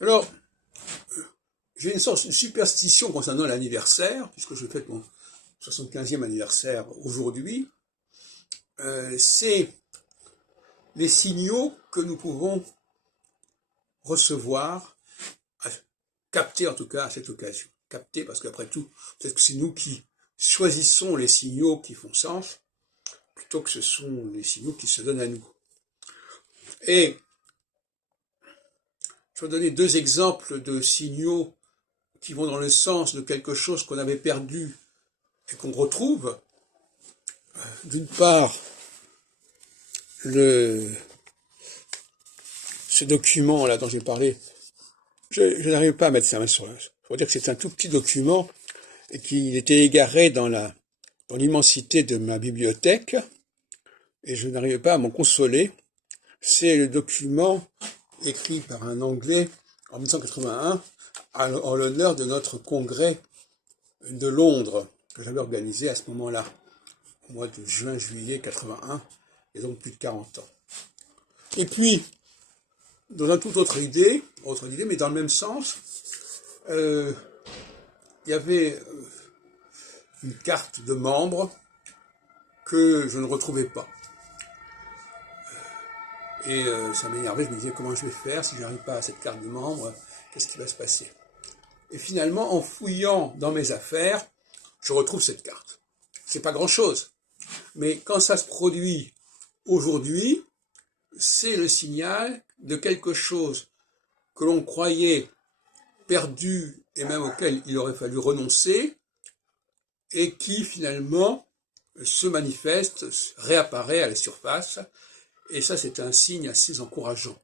Alors, j'ai une sorte de superstition concernant l'anniversaire, puisque je fête mon 75e anniversaire aujourd'hui. C'est les signaux que nous pouvons recevoir, capter en tout cas à cette occasion. Capter parce qu'après tout, peut-être que c'est nous qui choisissons les signaux qui font sens, plutôt que ce sont les signaux qui se donnent à nous. Et je vais donner deux exemples de signaux qui vont dans le sens de quelque chose qu'on avait perdu et qu'on retrouve. D'une part, ce document-là dont j'ai parlé, je n'arrive pas à mettre sa main sur. Il faut dire que c'est un tout petit document et qu'il était égaré dans l'immensité de ma bibliothèque et je n'arrivais pas à m'en consoler. C'est le document écrit par un Anglais en 1981 en l'honneur de notre congrès de Londres que j'avais organisé à ce moment-là, au mois de juin-juillet 81, et donc plus de 40 ans. Et puis, dans une toute autre idée, mais dans le même sens, il y avait une carte de membre que je ne retrouvais pas. Et ça m'énervait, je me disais comment je vais faire si je n'arrive pas à cette carte de membre, qu'est-ce qui va se passer? Et finalement, en fouillant dans mes affaires, je retrouve cette carte. C'est pas grand-chose, mais quand ça se produit aujourd'hui, c'est le signal de quelque chose que l'on croyait perdu et même auquel il aurait fallu renoncer et qui finalement se manifeste, réapparaît à la surface. Et ça, c'est un signe assez encourageant.